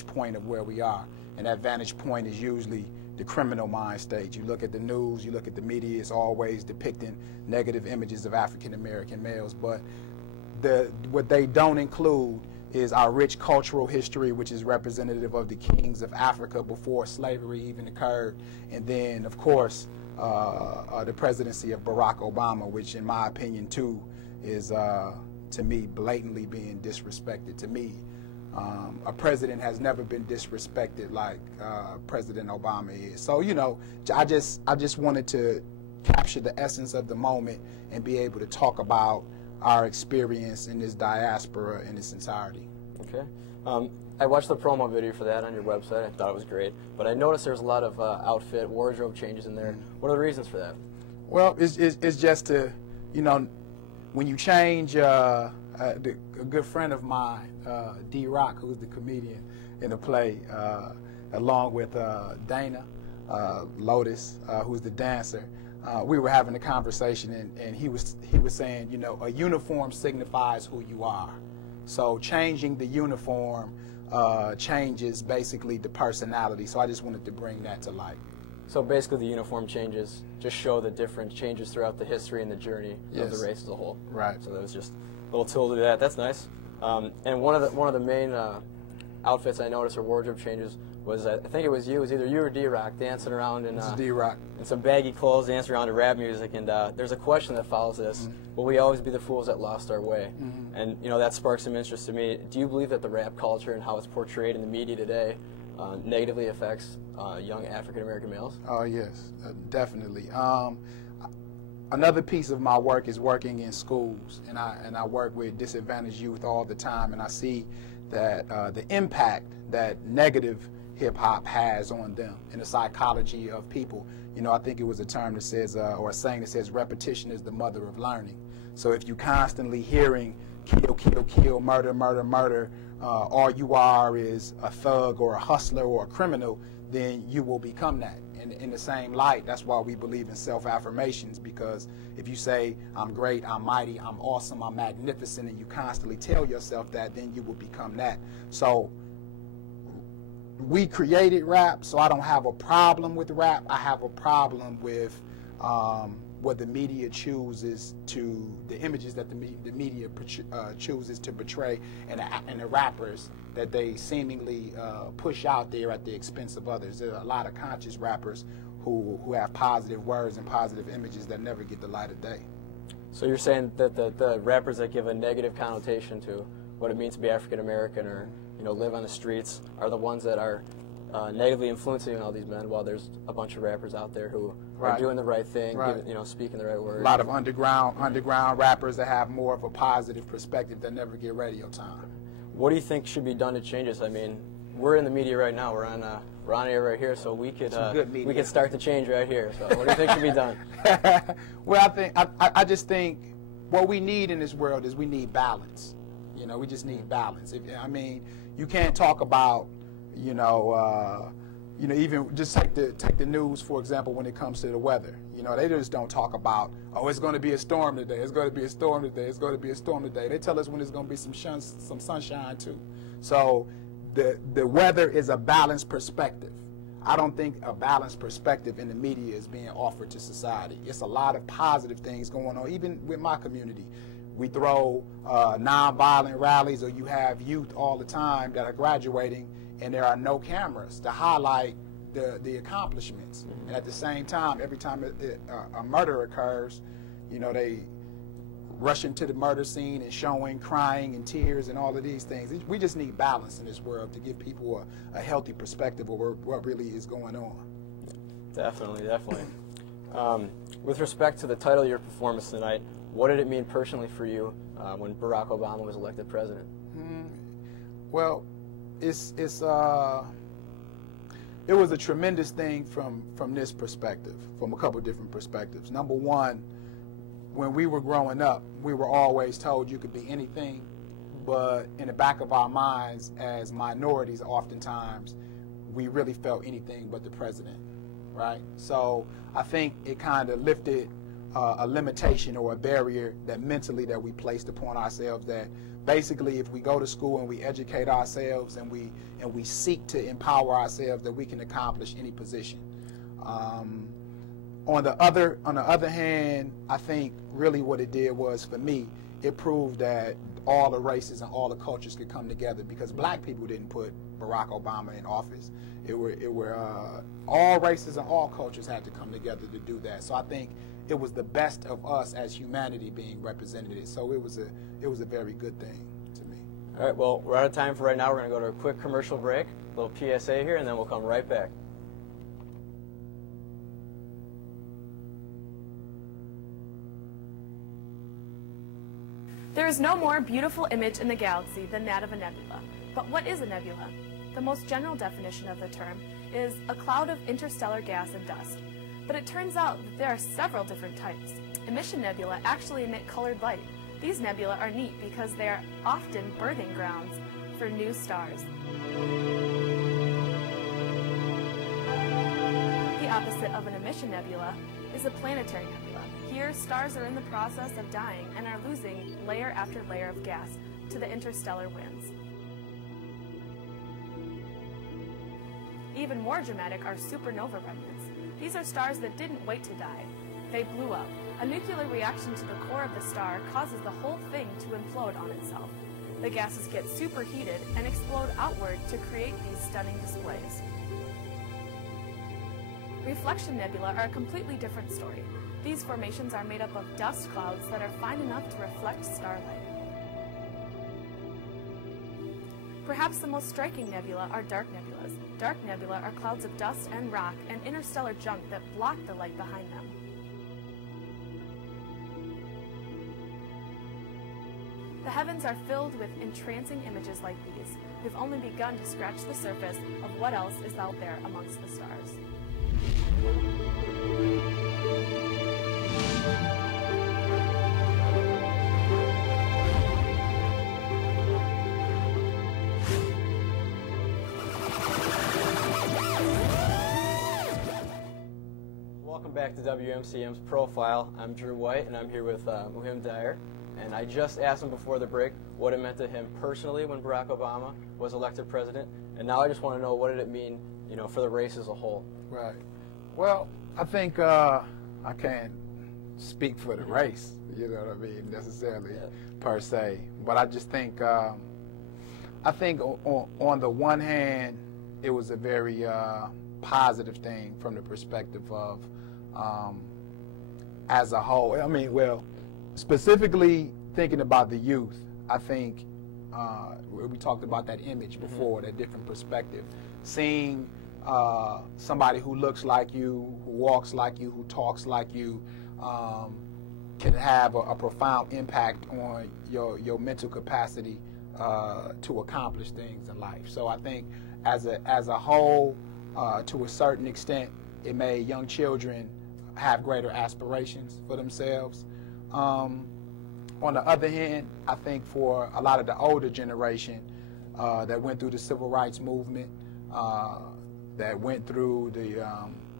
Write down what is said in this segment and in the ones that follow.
point of where we are, and that vantage point is usually the criminal mind state. You look at the news, you look at the media, it's always depicting negative images of African American males, but what they don't include is our rich cultural history, which is representative of the kings of Africa before slavery even occurred, and then of course the presidency of Barack Obama, which in my opinion too is to me blatantly being disrespected. To me, a president has never been disrespected like President Obama is. So, you know, I just wanted to capture the essence of the moment and be able to talk about our experience in this diaspora in its entirety. Okay. I watched the promo video for that on your website. I thought it was great. But I noticed there's a lot of outfit, wardrobe changes in there. What are the reasons for that? Well, it's just to, you know, when you change, a good friend of mine, D-Rock, who's the comedian in the play, along with Dana Lotus, who's the dancer, we were having a conversation, and he was saying, you know, a uniform signifies who you are. So changing the uniform changes basically the personality. So I just wanted to bring that to light. So basically the uniform changes just show the different changes throughout the history and the journey of the race as a whole. Right. So that was just a little tool to do that. That's nice. And one of the main outfits I noticed or wardrobe changes was, I think it was either you or D-Rock dancing around in some baggy clothes, dancing around to rap music. And there's a question that follows this: will we always be the fools that lost our way? And you know, that sparks some interest to me. Do you believe that the rap culture and how it's portrayed in the media today negatively affects young African American males? Oh yes, definitely. Another piece of my work is working in schools, and I work with disadvantaged youth all the time, and I see that the impact that negative hip-hop has on them and the psychology of people. You know, I think it was a term that says, or a saying that says, repetition is the mother of learning. So if you constantly hearing kill, kill, kill, murder, murder, murder, all you are is a thug or a hustler or a criminal, then you will become that. And in the same light, that's why we believe in self-affirmations, because if you say, I'm great, I'm mighty, I'm awesome, I'm magnificent, and you constantly tell yourself that, then you will become that. So we created rap, so I don't have a problem with rap. I have a problem with what the media chooses to, the images that the media chooses to portray, and the rappers that they seemingly push out there at the expense of others. There are a lot of conscious rappers who have positive words and positive images that never get the light of day. So you're saying that the rappers that give a negative connotation to what it means to be African American or, you know, live on the streets are the ones that are negatively influencing all these men, while there's a bunch of rappers out there who are doing the right thing, you know, speaking the right words. A lot of underground rappers that have more of a positive perspective that never get radio time. What do you think should be done to change this? I mean, we're in the media right now. We're on air right here, so we could start the change right here. So what do you think should be done? Well, I just think what we need in this world is we need balance. You know, we just need balance. I mean, you can't talk about, you know, even just take the news, for example, when it comes to the weather. You know, they just don't talk about, oh, it's going to be a storm today, it's going to be a storm today, it's going to be a storm today. They tell us when it's going to be some sunshine too. So the weather is a balanced perspective. I don't think a balanced perspective in the media is being offered to society. It's a lot of positive things going on, even with my community. We throw nonviolent rallies, or you have youth all the time that are graduating, and there are no cameras to highlight the accomplishments. And at the same time, every time a murder occurs, you know, they rush into the murder scene and showing crying and tears and all of these things. We just need balance in this world to give people a healthy perspective of what really is going on. Definitely, definitely. With respect to the title of your performance tonight, what did it mean personally for you when Barack Obama was elected president? Well, it was a tremendous thing from this perspective, from a couple of different perspectives. Number one, when we were growing up, we were always told you could be anything, but in the back of our minds as minorities, oftentimes, we really felt anything but the president, right? So I think it kind of lifted a limitation or a barrier that mentally that we placed upon ourselves, that basically, if we go to school and we educate ourselves and we seek to empower ourselves, that we can accomplish any position. On the other hand, I think really what it did was, for me, it proved that all the races and all the cultures could come together, because black people didn't put Barack Obama in office. It were all races and all cultures had to come together to do that. So I think it was the best of us as humanity being represented. So it was a very good thing to me. All right, well, we're out of time for right now. We're going to go to a quick commercial break, a little PSA here, and then we'll come right back. There is no more beautiful image in the galaxy than that of a nebula. But what is a nebula? The most general definition of the term is a cloud of interstellar gas and dust. But it turns out that there are several different types. Emission nebula actually emit colored light. These nebula are neat because they are often birthing grounds for new stars. The opposite of an emission nebula is a planetary nebula. Here, stars are in the process of dying and are losing layer after layer of gas to the interstellar winds. Even more dramatic are supernova remnants. These are stars that didn't wait to die. They blew up. A nuclear reaction to the core of the star causes the whole thing to implode on itself. The gases get superheated and explode outward to create these stunning displays. Reflection nebula are a completely different story. These formations are made up of dust clouds that are fine enough to reflect starlight. Perhaps the most striking nebula are dark nebulas. Dark nebula are clouds of dust and rock and interstellar junk that block the light behind them. The heavens are filled with entrancing images like these. We've only begun to scratch the surface of what else is out there amongst the stars. Welcome back to WMCM's Profile. I'm Drew White, and I'm here with Muhim Dyer. And I just asked him before the break what it meant to him personally when Barack Obama was elected president. And now I just want to know, what did it mean, for the race as a whole? Right. Well, I think I can't speak for the race, necessarily, per se. But I just think, on the one hand, it was a very positive thing from the perspective of, as a whole. Specifically thinking about the youth, I think we talked about that image before, that different perspective. Seeing somebody who looks like you, who walks like you, who talks like you, can have a profound impact on your mental capacity to accomplish things in life. So I think as a whole, to a certain extent, it made young children have greater aspirations for themselves. On the other hand, I think for a lot of the older generation that went through the civil rights movement, that went through the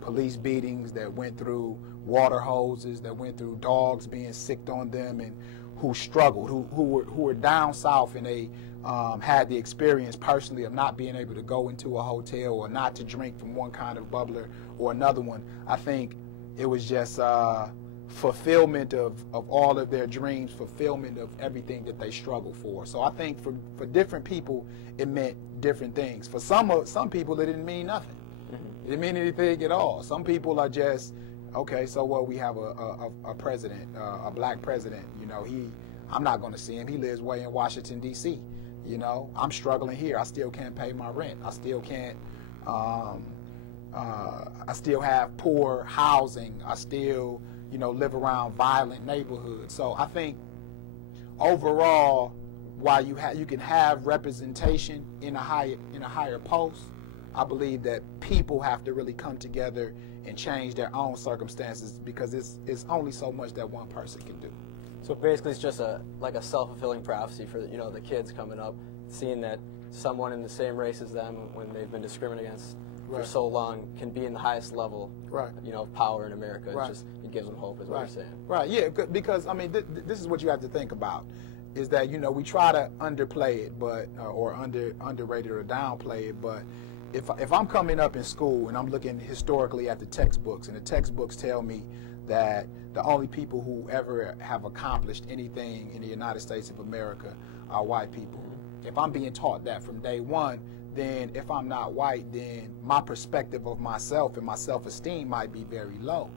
police beatings, that went through water hoses, that went through dogs being sicked on them, and who struggled, who were down south, and they had the experience personally of not being able to go into a hotel or not to drink from one kind of bubbler or another one. I think it was just fulfillment of all of their dreams, fulfillment of everything that they struggled for. So I think for different people, it meant different things. For some people, it didn't mean nothing. It didn't mean anything at all. Some people are just, okay, so what, we have a president, a black president, I'm not going to see him. He lives way in Washington, D.C. I'm struggling here. I still can't pay my rent. I still can't, I still have poor housing. I still, live around violent neighborhoods. So I think overall, while you can have representation in a higher post, I believe that people have to really come together and change their own circumstances, because it's only so much that one person can do. So basically, it's just like a self-fulfilling prophecy for the kids coming up, seeing that someone in the same race as them, when they've been discriminated against for so long, can be in the highest level, of power in America. It gives them hope, is what you're saying. Right. Yeah. Because this is what you have to think about. is that, you know, we try to underplay it, but or underrate it or downplay it. But if I'm coming up in school and I'm looking historically at the textbooks, and the textbooks tell me that the only people who ever have accomplished anything in the United States of America are white people. If I'm being taught that from day one, then if I'm not white, then my perspective of myself and my self-esteem might be very low.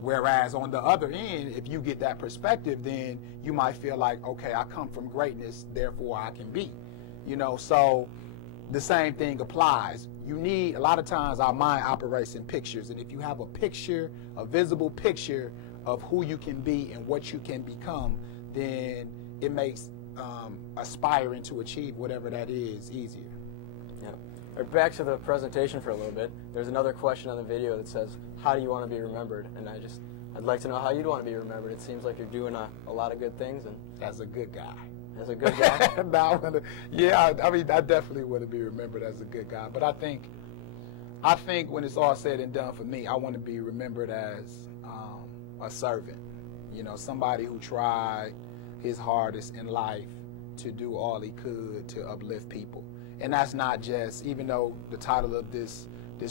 Whereas on the other end, if you get that perspective, then you might feel like, okay, I come from greatness, therefore I can be. You know, so the same thing applies. You need, a lot of times our mind operates in pictures, and if you have a picture, a visible picture of who you can be and what you can become, then it makes aspiring to achieve whatever that is easier. Yeah. Back to the presentation for a little bit. There's another question on the video that says, how do you want to be remembered? And I'd like to know how you'd want to be remembered. It seems like you're doing a lot of good things. And as a good guy. As a good guy? Yeah, I mean, I definitely want to be remembered as a good guy. But I think when it's all said and done for me, I want to be remembered as a servant. You know, somebody who tried his hardest in life to do all he could to uplift people. And that's not just, even though the title of this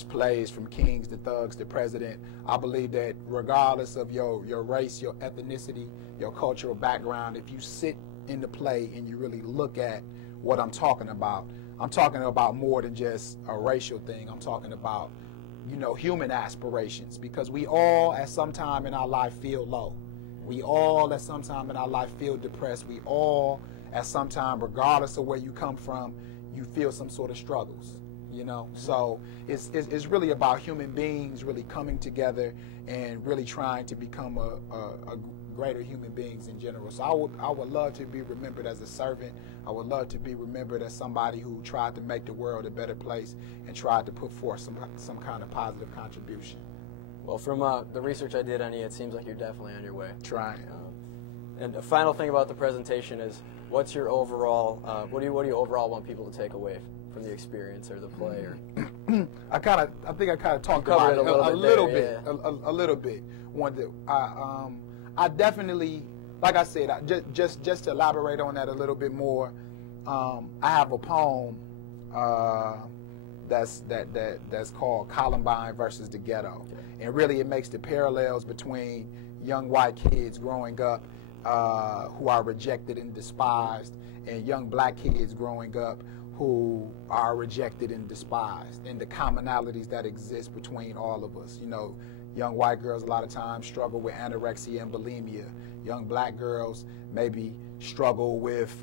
play is From Kings to Thugs to President, I believe that regardless of your race, your ethnicity, your cultural background, if you sit in the play and you really look at what I'm talking about more than just a racial thing. I'm talking about, you know, human aspirations, because we all at some time in our life feel low. We all at some time in our life feel depressed. We all at some time, regardless of where you come from, you feel some sort of struggles, you know? So it's really about human beings really coming together and really trying to become a greater human beings in general. So I would love to be remembered as a servant. I would love to be remembered as somebody who tried to make the world a better place and tried to put forth some kind of positive contribution. Well, from the research I did on you, it seems like you're definitely on your way. Trying. And a final thing about the presentation is, what's your overall, what do you overall want people to take away from the experience or the play? Or I think I kind of talked about it a little bit. I definitely, like I said, just to elaborate on that a little bit more, I have a poem that's called Columbine versus the Ghetto. Okay. And really it makes the parallels between young white kids growing up who are rejected and despised, and young black kids growing up who are rejected and despised, and the commonalities that exist between all of us. You know, young white girls a lot of times struggle with anorexia and bulimia. Young black girls maybe struggle with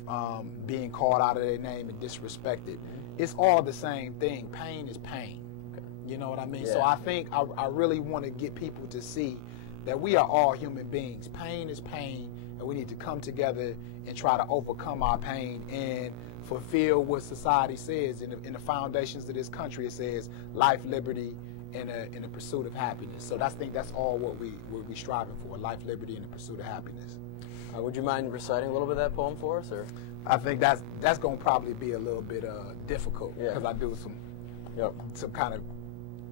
being called out of their name and disrespected. It's all the same thing. Pain is pain. Okay. You know what I mean? Yeah. So I think I really want to get people to see that we are all human beings. Pain is pain, and we need to come together and try to overcome our pain and fulfill what society says. In the foundations of this country, it says life, liberty, and the pursuit of happiness. So I think that's all what we're striving for: life, liberty, and the pursuit of happiness. Would you mind reciting a little bit of that poem for us, or? I think that's going to probably be a little bit difficult, because I do some kind of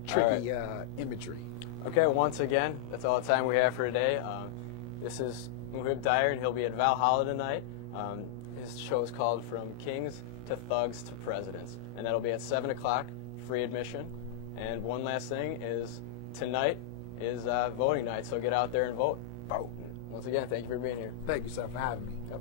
tricky imagery. Okay, once again, that's all the time we have for today. This is Muhib Dyer, and he'll be at Valhalla tonight. His show is called From Kings to Thugs to Presidents, and that'll be at 7 o'clock, free admission. And one last thing is, tonight is voting night, so get out there and vote. Vote. Once again, thank you for being here. Thank you, sir, for having me. Yep.